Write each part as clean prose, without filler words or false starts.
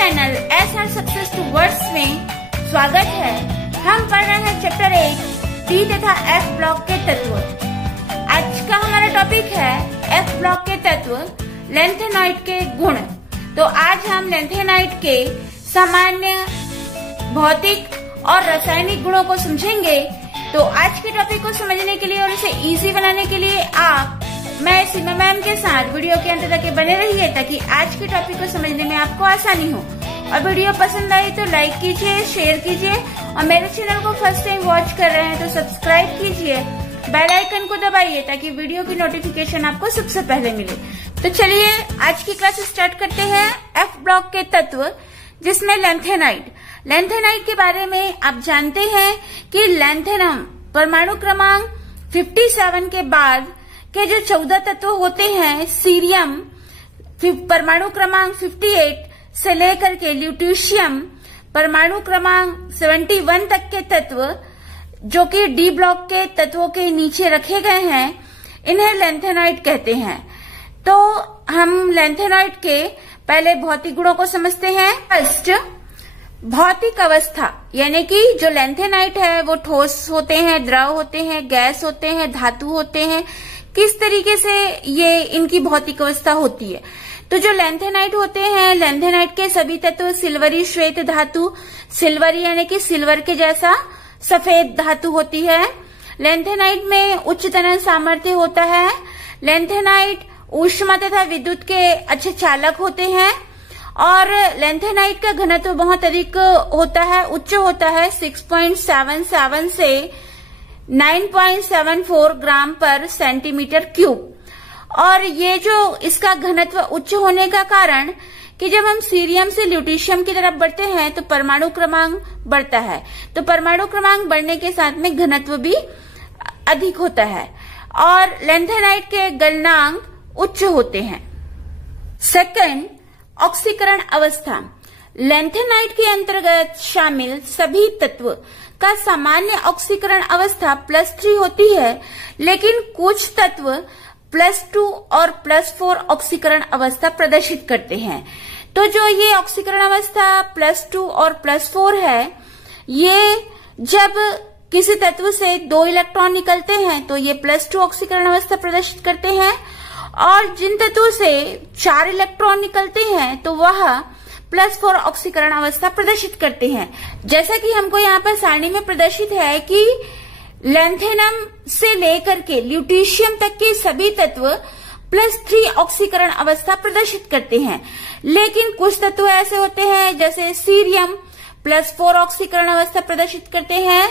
Channel SR success to words में स्वागत है। हम पढ़ रहे हैं चैप्टर 8 डी तथा F ब्लॉक के तत्व। आज का हमारा टॉपिक है F ब्लॉक के तत्व लैंथेनॉइड के गुण। तो आज हम लैंथेनॉइड के सामान्य भौतिक और रासायनिक गुणों को समझेंगे। तो आज के टॉपिक को समझने के लिए और इसे इजी बनाने के लिए मैं सीमा मैम के साथ वीडियो के अंत तक बने रहिए ताकि आज के टॉपिक को समझने में आपको आसानी हो। और वीडियो पसंद आई तो लाइक कीजिए, शेयर कीजिए और मेरे चैनल को फर्स्ट टाइम वॉच कर रहे हैं तो सब्सक्राइब कीजिए, बेल आइकन को दबाइए ताकि वीडियो की नोटिफिकेशन आपको सबसे पहले मिले। तो चलिए आज की क्लास स्टार्ट करते हैं। एफ ब्लॉक के तत्व जिसमें लैंथेनाइड के बारे में आप जानते हैं कि लैंथेनम परमाणु क्रमांक 57 के बाद के जो 14 तत्व होते हैं, सीरियम परमाणु क्रमांक 58 से लेकर के ल्यूटीशियम परमाणु क्रमांक 71 तक के तत्व जो कि डी ब्लॉक के तत्वों के नीचे रखे गए हैं, इन्हें लैंथेनॉइड कहते हैं। तो हम लैंथेनॉइड के पहले भौतिक गुणों को समझते हैं। फर्स्ट, भौतिक अवस्था, यानी कि जो लैंथेनाइड है वो ठोस होते हैं, द्रव होते हैं, गैस होते हैं, धातु होते हैं, किस तरीके से ये इनकी भौतिक अवस्था होती है। तो जो लैंथेनाइड होते हैं, लैंथेनाइड के सभी तत्व सिल्वरी श्वेत धातु, सिल्वरी यानी कि सिल्वर के जैसा सफेद धातु होती है। लैंथेनाइड में उच्च तनन सामर्थ्य होता है। लैंथेनाइड ऊष्मा तथा विद्युत के अच्छे चालक होते हैं और लैंथेनाइड का घनत्व बहुत अधिक होता है, उच्च होता है, 6.77 से 9.74 ग्राम पर सेंटीमीटर क्यूब। और ये जो इसका घनत्व उच्च होने का कारण कि जब हम सीरियम से ल्यूटीशियम की तरफ बढ़ते हैं तो परमाणु क्रमांक बढ़ता है, तो परमाणु क्रमांक बढ़ने के साथ में घनत्व भी अधिक होता है और लैंथेनाइड के गलनांक उच्च होते हैं। सेकंड, ऑक्सीकरण अवस्था। लैंथेनाइड के अंतर्गत शामिल सभी तत्व का सामान्य ऑक्सीकरण अवस्था +3 होती है, लेकिन कुछ तत्व +2 और +4 ऑक्सीकरण अवस्था प्रदर्शित करते हैं। तो जो ये ऑक्सीकरण अवस्था +2 और +4 है, ये जब किसी तत्व से 2 इलेक्ट्रॉन निकलते हैं तो ये +2 ऑक्सीकरण अवस्था प्रदर्शित करते हैं और जिन तत्वों से 4 इलेक्ट्रॉन निकलते हैं तो वह +4 ऑक्सीकरण अवस्था प्रदर्शित करते हैं। जैसा कि हमको यहाँ पर सारणी में प्रदर्शित है कि लैंथेनम से लेकर के ल्यूटीशियम तक के सभी तत्व +3 ऑक्सीकरण अवस्था प्रदर्शित करते हैं, लेकिन कुछ तत्व ऐसे होते हैं जैसे सीरियम +4 ऑक्सीकरण अवस्था प्रदर्शित करते हैं,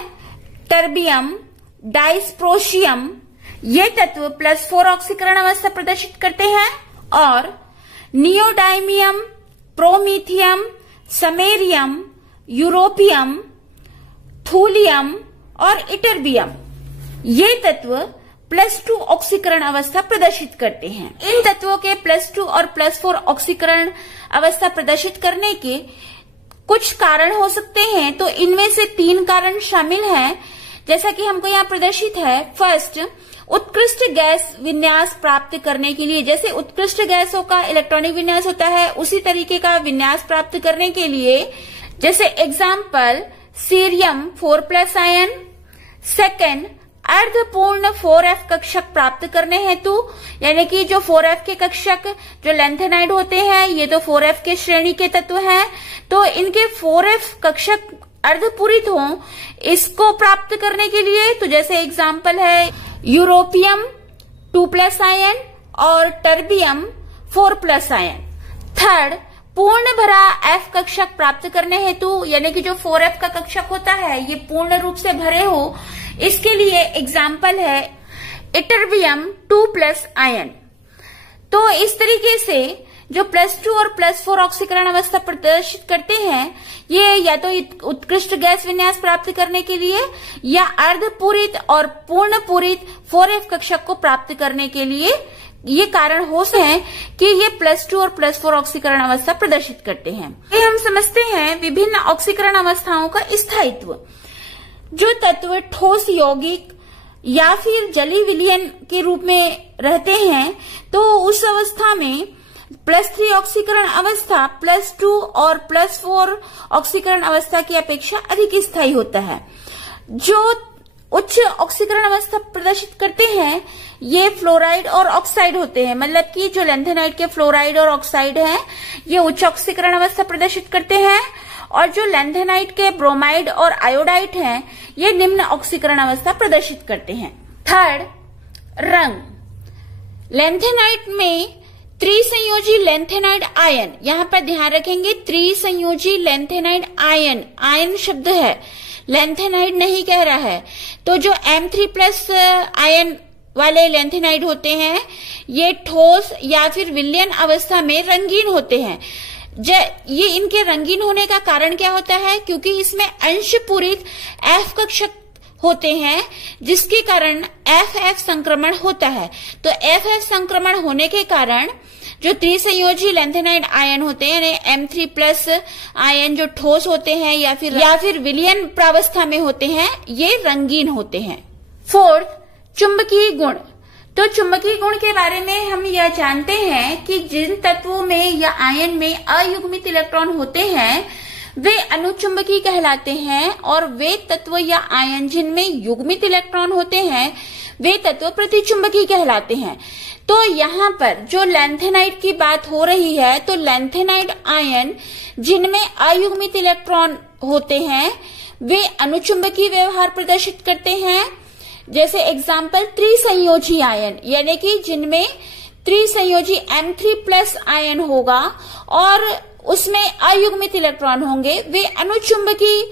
टर्बियम, डाइस्प्रोशियम ये तत्व +4 ऑक्सीकरण अवस्था प्रदर्शित करते हैं और neodymium, promethium, samarium, europium, thulium और इटरबियम ये तत्व +2 ऑक्सीकरण अवस्था प्रदर्शित करते हैं। इन तत्वों के +2 और +4 ऑक्सीकरण अवस्था प्रदर्शित करने के कुछ कारण हो सकते हैं। तो इनमें से 3 कारण शामिल हैं, जैसा कि हमको यहाँ प्रदर्शित है। फर्स्ट, उत्कृष्ट गैस विन्यास प्राप्त करने के लिए, जैसे उत्कृष्ट गैसों का इलेक्ट्रॉनिक विन्यास होता है उसी तरीके का विन्यास प्राप्त करने के लिए, जैसे एग्जाम्पल सीरियम 4+ आयन। सेकंड, अर्धपूर्ण 4f कक्षक प्राप्त करने हेतु, यानी कि जो 4f के कक्षक जो लैंथेनाइड होते हैं ये तो 4f के श्रेणी के तत्व हैं, तो इनके 4f कक्षक अर्धपूरित हों इसको प्राप्त करने के लिए, तो जैसे एग्जाम्पल है यूरोपियम 2+ आयन और टर्बियम 4+ आयन। थर्ड, पूर्ण भरा F कक्षक प्राप्त करने हेतु, यानी कि जो 4F का कक्षक होता है ये पूर्ण रूप से भरे हो, इसके लिए एग्जाम्पल है इटरबियम 2+ आयन। तो इस तरीके से जो +2 और +4 ऑक्सीकरण अवस्था प्रदर्शित करते हैं ये या तो उत्कृष्ट गैस विन्यास प्राप्त करने के लिए या अर्धपूरित और पूर्ण पूरित 4F कक्षक को प्राप्त करने के लिए ये कारण हो सकते हैं कि ये +2 और +4 ऑक्सीकरण अवस्था प्रदर्शित करते हैं। ये हम समझते हैं विभिन्न ऑक्सीकरण अवस्थाओं का स्थायित्व। जो तत्व ठोस यौगिक या फिर जलीय विलयन के रूप में रहते हैं तो उस अवस्था में +3 ऑक्सीकरण अवस्था +2 और +4 ऑक्सीकरण अवस्था की अपेक्षा अधिक स्थायी होता है। जो उच्च ऑक्सीकरण अवस्था प्रदर्शित करते हैं ये फ्लोराइड और ऑक्साइड होते हैं, मतलब कि जो लैंथेनाइड के फ्लोराइड और ऑक्साइड हैं ये उच्च ऑक्सीकरण अवस्था प्रदर्शित करते हैं, और जो लैंथेनाइड के ब्रोमाइड और आयोडाइड हैं ये निम्न ऑक्सीकरण अवस्था प्रदर्शित करते हैं। थर्ड, रंग। लैंथेनाइड में त्रिसंयोजी लैंथेनाइड आयन, यहां पर ध्यान रखेंगे त्रिसंयोजी लैंथेनाइड आयन, आयन शब्द है, लैंथेनाइड नहीं कह रहा है। तो जो M3+ आयन वाले लैंथेनाइड होते हैं ये ठोस या फिर विलयन अवस्था में रंगीन होते हैं। ये इनके रंगीन होने का कारण क्या होता है, क्योंकि इसमें अंश पूरित F कक्षक होते हैं जिसके कारण FF संक्रमण होता है। तो FF संक्रमण होने के कारण जो त्रिसंयोजी लैंथेनाइड आयन होते हैं यानी M3+ आयन जो ठोस होते हैं या फिर विलयन प्रावस्था में होते हैं ये रंगीन होते हैं। फोर्थ, चुंबकीय गुण। तो चुंबकीय गुण के बारे में हम यह जानते हैं कि जिन तत्वों में या आयन में अयुग्मित इलेक्ट्रॉन होते हैं वे अनुचुंबकीय कहलाते हैं, और वे तत्व या आयन जिनमें युग्मित इलेक्ट्रॉन होते हैं वे तत्व प्रतिचुंबकीय कहलाते हैं। तो यहाँ पर जो लैंथेनाइड की बात हो रही है तो लैंथेनाइड आयन जिनमें अयुग्मित इलेक्ट्रॉन होते हैं वे अनुचुंबकीय व्यवहार प्रदर्शित करते हैं। जैसे एग्जाम्पल त्रिसंयोजी आयन, यानी कि जिनमें त्रिसंयोजी M3+ आयन होगा और उसमें अयुग्मित इलेक्ट्रॉन होंगे वे अनुचुंबकीय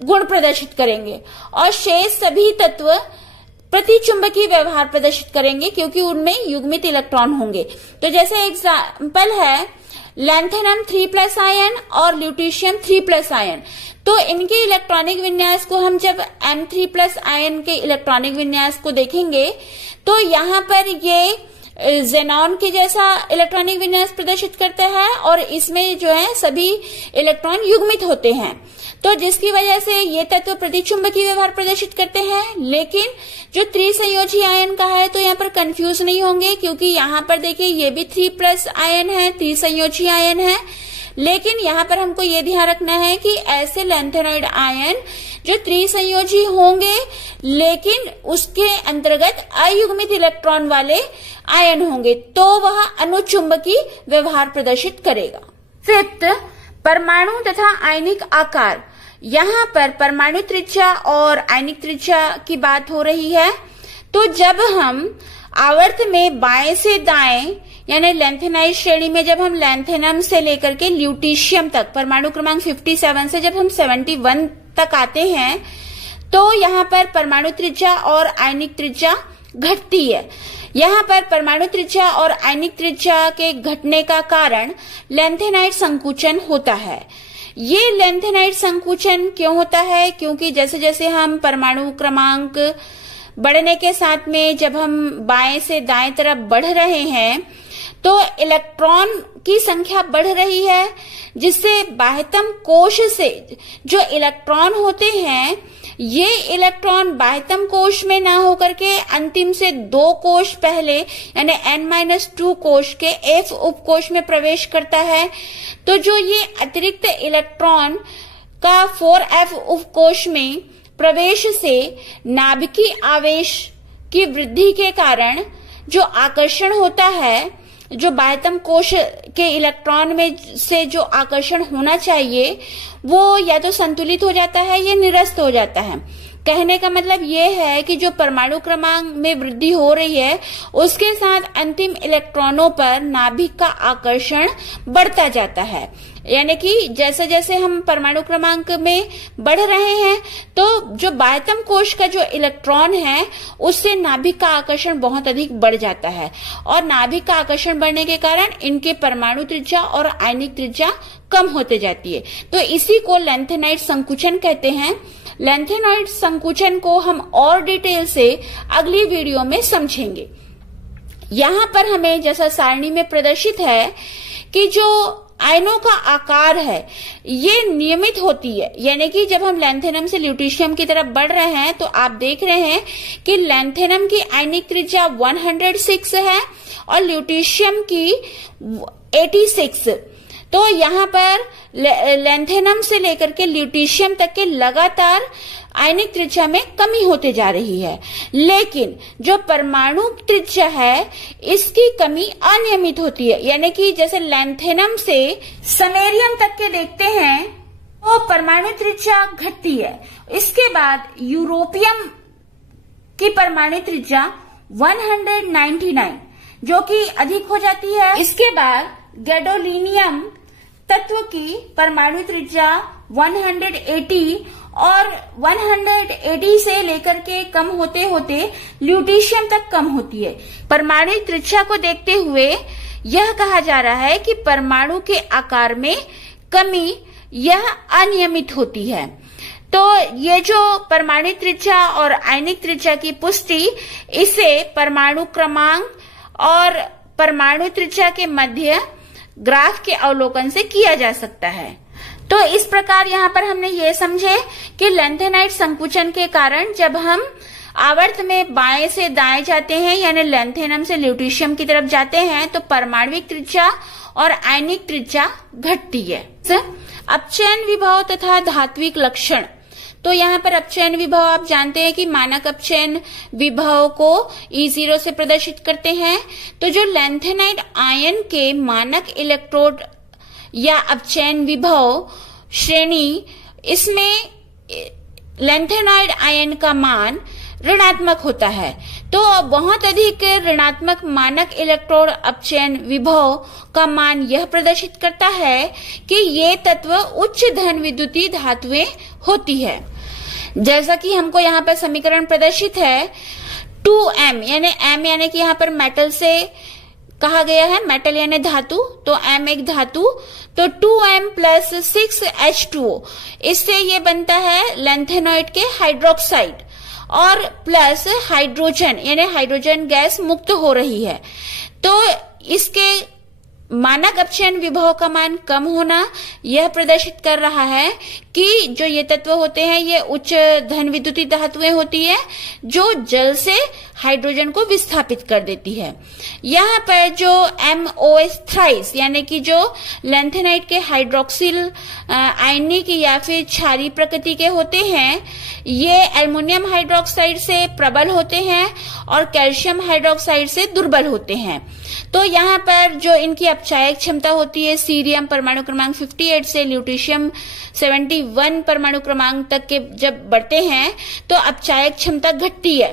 गुण प्रदर्शित करेंगे, और शेष सभी तत्व प्रतिचुंबकीय व्यवहार प्रदर्शित करेंगे क्योंकि उनमें युग्मित इलेक्ट्रॉन होंगे। तो जैसे एग्जाम्पल है लैंथेनम 3+ आयन और ल्यूटीशियम 3+ आयन। तो इनके इलेक्ट्रॉनिक विन्यास को हम जब M3+ आयन के इलेक्ट्रॉनिक विन्यास को देखेंगे तो यहाँ पर ये जेनॉन के जैसा इलेक्ट्रॉनिक विन्यास प्रदर्शित करता है और इसमें जो है सभी इलेक्ट्रॉन युग्मित होते हैं, तो जिसकी वजह से ये तत्व प्रतिचुंबकीय व्यवहार प्रदर्शित करते हैं। लेकिन जो त्रिसंयोजी आयन का है तो यहाँ पर कंफ्यूज नहीं होंगे क्योंकि यहाँ पर देखिए ये भी 3+ आयन है, त्रिसंयोजी आयन है। लेकिन यहाँ पर हमको ये ध्यान रखना है कि ऐसे लैंथेनाइड आयन जो त्रिसंयोजी होंगे लेकिन उसके अंतर्गत अयुग्मित इलेक्ट्रॉन वाले आयन होंगे तो वह अनुचुंबकीय व्यवहार प्रदर्शित करेगा। फिफ्थ, परमाणु तथा आयनिक आकार। यहाँ पर परमाणु त्रिज्या और आयनिक त्रिज्या की बात हो रही है। तो जब हम आवर्त में बाएं से दाएं यानी लैंथेनाइड श्रेणी में जब हम लैंथेनम से लेकर के ल्यूटीशियम तक परमाणु क्रमांक 57 से जब हम 71 तक आते हैं तो यहाँ पर परमाणु त्रिज्या और आयनिक त्रिज्या घटती है। यहाँ पर परमाणु त्रिज्या और आयनिक त्रिज्या के घटने का कारण लैंथेनाइड संकुचन होता है। ये लैंथेनाइड संकुचन क्यों होता है? क्योंकि जैसे जैसे हम परमाणु क्रमांक बढ़ने के साथ में जब हम बाएं से दाएं तरफ बढ़ रहे हैं तो इलेक्ट्रॉन की संख्या बढ़ रही है, जिससे बाह्यतम कोश से जो इलेक्ट्रॉन होते हैं ये इलेक्ट्रॉन बाह्यतम कोश में ना होकर के अंतिम से 2 कोश पहले यानी N-2 कोश के F उपकोश में प्रवेश करता है। तो जो ये अतिरिक्त इलेक्ट्रॉन का 4F उपकोश में प्रवेश से नाभिकीय आवेश की वृद्धि के कारण जो आकर्षण होता है, जो बाह्यतम कोश के इलेक्ट्रॉन में से जो आकर्षण होना चाहिए वो या तो संतुलित हो जाता है या निरस्त हो जाता है। कहने का मतलब ये है कि जो परमाणु क्रमांक में वृद्धि हो रही है उसके साथ अंतिम इलेक्ट्रॉनों पर नाभिक का आकर्षण बढ़ता जाता है। यानी कि जैसे जैसे हम परमाणु क्रमांक में बढ़ रहे हैं तो जो बाह्यतम कोश का जो इलेक्ट्रॉन है उससे नाभिक का आकर्षण बहुत अधिक बढ़ जाता है, और नाभिक का आकर्षण बढ़ने के कारण इनके परमाणु त्रिज्या और आयनिक त्रिज्या कम होते जाती है। तो इसी को लैंथेनाइड संकुचन कहते हैं। लैंथेनाइड संकुचन को हम और डिटेल से अगली वीडियो में समझेंगे। यहाँ पर हमें जैसा सारणी में प्रदर्शित है कि जो आयनों का आकार है ये नियमित होती है, यानी कि जब हम लैंथेनम से ल्यूटीशियम की तरफ बढ़ रहे हैं तो आप देख रहे हैं कि लैंथेनम की आयनिक त्रिज्या 106 है और ल्यूटीशियम की 86। तो यहाँ पर लैंथेनम से लेकर के ल्यूटीशियम तक के लगातार आयनिक त्रिज्या में कमी होते जा रही है, लेकिन जो परमाणु त्रिज्या है इसकी कमी अनियमित होती है। यानी कि जैसे लैंथेनम से समेरियम तक के देखते हैं तो परमाणु त्रिज्या घटती है। इसके बाद यूरोपियम की परमाणु त्रिज्या 199 जो कि अधिक हो जाती है। इसके बाद गैडोलिनियम तत्व की परमाणु त्रिज्या 180 और 180 से लेकर के कम होते होते ल्यूटीशियम तक कम होती है। परमाणु त्रिज्या को देखते हुए यह कहा जा रहा है कि परमाणु के आकार में कमी यह अनियमित होती है। तो ये जो परमाणु त्रिज्या और आयनिक त्रिज्या की पुष्टि इसे परमाणु क्रमांक और परमाणु त्रिज्या के मध्य ग्राफ के अवलोकन से किया जा सकता है। तो इस प्रकार यहाँ पर हमने ये समझे कि लैंथेनाइट संकुचन के कारण जब हम आवर्त में बाएं से दाएं जाते हैं यानी लैंथेनम से ल्यूटीशियम की तरफ जाते हैं तो परमाणविक त्रिज्या और आयनिक त्रिज्या घटती है। अपचयन विभव तथा धात्विक लक्षण। तो यहाँ पर अपचयन विभव आप जानते हैं कि मानक अपचयन विभव को E0 से प्रदर्शित करते हैं। तो जो लैंथेनाइट आयन के मानक इलेक्ट्रोड या अपचयन विभव श्रेणी, इसमें लैंथेनाइड आयन का मान ऋणात्मक होता है। तो बहुत अधिक ऋणात्मक मानक इलेक्ट्रोड अपचयन विभव का मान यह प्रदर्शित करता है कि ये तत्व उच्च धन विद्युतीय धातुएं होती है। जैसा कि हमको यहाँ पर समीकरण प्रदर्शित है 2m यानी कि यहाँ पर मेटल से कहा गया है, मेटल यानी धातु, तो m एक धातु, तो 2m प्लस 6H2O, इससे ये बनता है लैंथेनॉइड के हाइड्रोक्साइड और प्लस हाइड्रोजन यानी हाइड्रोजन गैस मुक्त हो रही है। तो इसके मानक अपचयन विभव का मान कम होना यह प्रदर्शित कर रहा है कि जो ये तत्व होते हैं ये उच्च धन विद्युतीय धातुएं होती है जो जल से हाइड्रोजन को विस्थापित कर देती है। यहाँ पर जो MOS थ्राइस यानी कि जो लैंथेनाइट के हाइड्रोक्सिल आयनिक या फिर क्षारीय प्रकृति के होते हैं, ये एल्युमिनियम हाइड्रोक्साइड से प्रबल होते हैं और कैल्शियम हाइड्रोक्साइड से दुर्बल होते हैं। तो यहाँ पर जो इनकी अपचायक क्षमता होती है सीरियम परमाणु क्रमांक 58 से ल्यूटीशियम 71 परमाणु क्रमांक तक के जब बढ़ते हैं तो अपचायक क्षमता घटती है।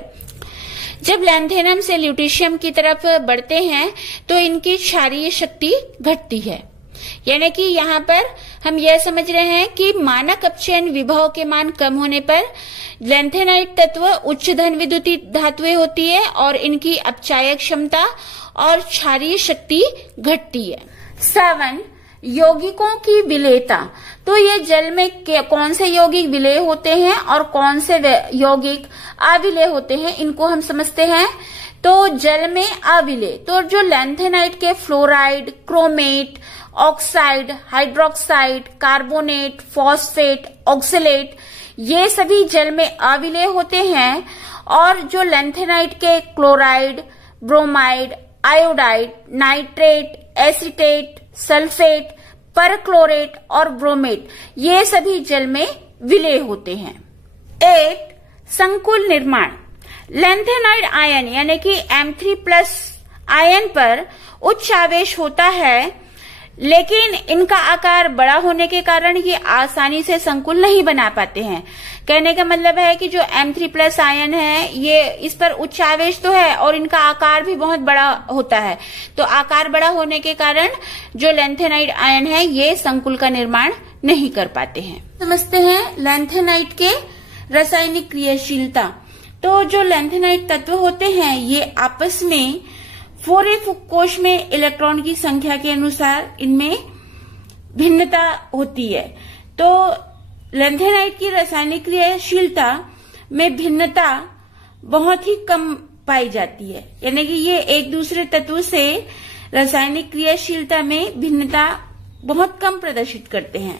जब लैंथेनम से ल्यूटीशियम की तरफ बढ़ते हैं तो इनकी क्षारीय शक्ति घटती है। यानी कि यहाँ पर हम यह समझ रहे हैं कि मानक अपचयन विभव के मान कम होने पर लैंथेनाइट तत्व उच्च धन विद्युतीय धातुएं होती है और इनकी अपचायक क्षमता और क्षारीय शक्ति घटती है। 7 यौगिकों की विलेयता। तो ये जल में कौन से यौगिक विलेय होते हैं और कौन से यौगिक अविलेय होते हैं, इनको हम समझते हैं। तो जल में अविलेय, तो जो लैंथेनाइट के fluoride, chromate, oxide, hydroxide, carbonate, phosphate, oxalate, ये सभी जल में अविलेय होते हैं। और जो लैंथेनाइट के chloride, bromide, iodide, nitrate, acetate, sulphate, perchlorate और ब्रोमेट, ये सभी जल में विलेय होते हैं। 8 संकुल निर्माण। लैंथेनाइड आयन यानी कि M3+ आयन पर उच्च आवेश होता है, लेकिन इनका आकार बड़ा होने के कारण ये आसानी से संकुल नहीं बना पाते हैं। कहने का मतलब है कि जो M3+ आयन है ये इस पर उच्च आवेश तो है और इनका आकार भी बहुत बड़ा होता है। तो आकार बड़ा होने के कारण जो लैंथेनाइड आयन है ये संकुल का निर्माण नहीं कर पाते हैं। समझते हैं लैंथेनाइट के रासायनिक क्रियाशीलता। तो जो लैंथेनाइट तत्व होते हैं ये आपस में फोरे कोश में इलेक्ट्रॉन की संख्या के अनुसार इनमें भिन्नता होती है। तो लैंथेनाइट की रासायनिक क्रियाशीलता में भिन्नता बहुत ही कम पाई जाती है, यानी कि ये एक दूसरे तत्व से रासायनिक क्रियाशीलता में भिन्नता बहुत कम प्रदर्शित करते हैं।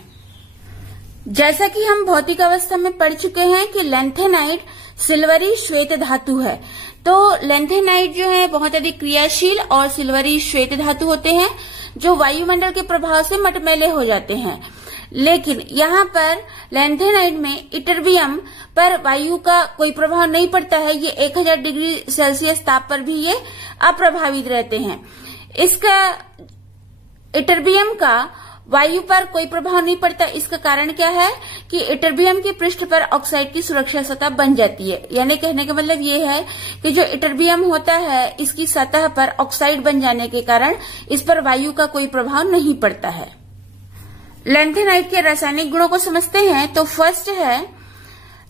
जैसा कि हम भौतिक अवस्था में पढ़ चुके हैं कि लैंथेनाइट सिल्वरी श्वेत धातु है। तो लैंथेनाइट जो है बहुत अधिक क्रियाशील और सिल्वरी श्वेत धातु होते हैं। जो वायुमंडल के प्रभाव से मटमैले हो जाते हैं। लेकिन यहाँ पर लैंथेनाइड में इटरबियम पर वायु का कोई प्रभाव नहीं पड़ता है। ये 1000 डिग्री सेल्सियस ताप पर भी ये अप्रभावित रहते हैं। इसका इटरबियम का वायु पर कोई प्रभाव नहीं पड़ता। इसका कारण क्या है कि इटरबियम के पृष्ठ पर ऑक्साइड की सुरक्षा सतह बन जाती है। यानी कहने का मतलब ये है कि जो इटरबियम होता है इसकी सतह पर ऑक्साइड बन जाने के कारण इस पर वायु का कोई प्रभाव नहीं पड़ता है। लैंथेनाइड के रासायनिक गुणों को समझते हैं। तो फर्स्ट है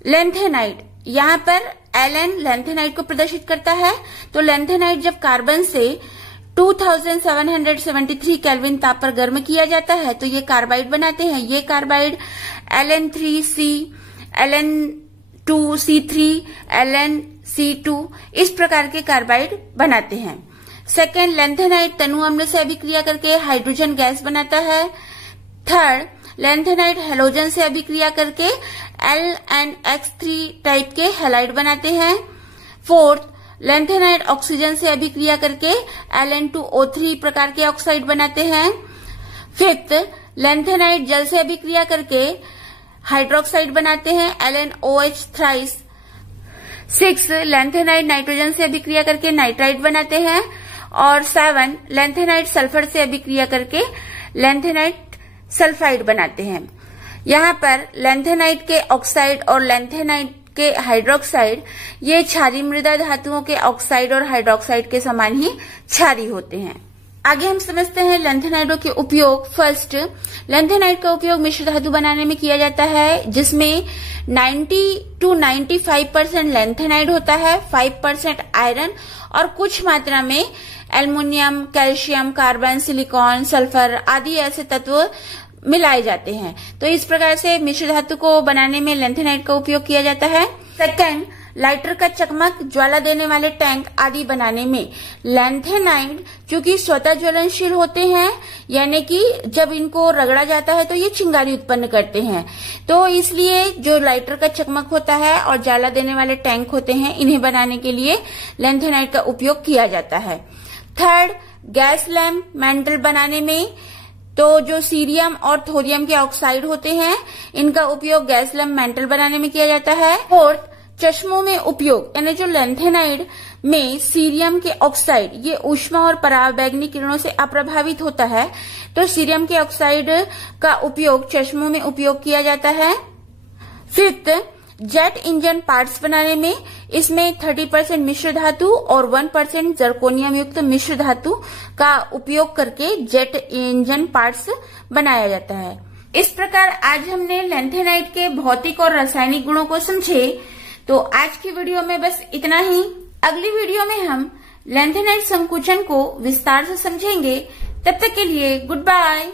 लैंथेनाइड। यहाँ पर Ln लैंथेनाइड को प्रदर्शित करता है। तो लैंथेनाइड जब कार्बन से 2773 केल्विन ताप पर गर्म किया जाता है तो ये कार्बाइड बनाते हैं। ये carbide Ln3C, Ln2C3, Ln C2 इस प्रकार के कार्बाइड बनाते हैं। सेकेंड, लैंथेनाइड तनु अम्ल से अभिक्रिया करके हाइड्रोजन गैस बनाता है। थर्ड, लैंथेनाइड हेलोजन से अभिक्रिया करके LnX3 टाइप के हैलाइड बनाते हैं। फोर्थ, लैंथेनाइड ऑक्सीजन से अभिक्रिया करके Ln2O3 प्रकार के ऑक्साइड बनाते हैं। फिफ्थ, लैंथेनाइड जल से अभिक्रिया करके हाइड्रोक्साइड बनाते हैं LnOH thrice. Six, lanthanide nitrogen से अभिक्रिया करके नाइट्राइड बनाते हैं। और सेवन, लैंथेनाइड सल्फर से अभिक्रिया करके लैंथेनाइड सल्फाइड बनाते हैं। यहाँ पर लैंथेनाइड के ऑक्साइड और लैंथेनाइड के हाइड्रोक्साइड ये क्षारीय मृदा धातुओं के ऑक्साइड और हाइड्रोक्साइड के समान ही क्षारीय होते हैं। आगे हम समझते हैं लैंथेनाइडों के उपयोग। फर्स्ट, लैंथेनाइड का उपयोग मिश्र धातु बनाने में किया जाता है जिसमें 90 to 95% लैंथेनाइड होता है, 5% आयरन और कुछ मात्रा में aluminium, calcium, carbon, silicon, sulphur आदि ऐसे तत्व मिलाए जाते हैं। तो इस प्रकार से मिश्र धातु को बनाने में लैंथेनाइड का उपयोग किया जाता है। सेकंड, लाइटर का चकमक, ज्वाला देने वाले टैंक आदि बनाने में लैंथेनाइड चूंकि स्वतः ज्वलनशील होते हैं, यानी कि जब इनको रगड़ा जाता है तो ये चिंगारी उत्पन्न करते हैं। तो इसलिए जो लाइटर का चकमक होता है और ज्वाला देने वाले टैंक होते हैं, इन्हें बनाने के लिए लैंथेनाइड का उपयोग किया जाता है। थर्ड, गैस लैम्प मैंटल बनाने में तो जो सीरियम और थोरियम के ऑक्साइड होते हैं इनका उपयोग गैस लैम्प मैंटल बनाने में किया जाता है। फोर्थ, चश्मों में उपयोग, यानी जो लैंथेनाइड में सीरियम के ऑक्साइड ये ऊष्मा और पराबैंगनी किरणों से अप्रभावित होता है तो सीरियम के ऑक्साइड का उपयोग चश्मों में उपयोग किया जाता है। फिफ्थ, जेट इंजन पार्ट्स बनाने में इसमें 30% मिश्र धातु और 1% जर्कोनियम युक्त मिश्र धातु का उपयोग करके जेट इंजन पार्ट्स बनाया जाता है। इस प्रकार आज हमने लैंथेनाइड के भौतिक और रासायनिक गुणों को समझे। तो आज की वीडियो में बस इतना ही। अगली वीडियो में हम लैंथेनाइड संकुचन को विस्तार से समझेंगे। तब तक के लिए गुड बाय।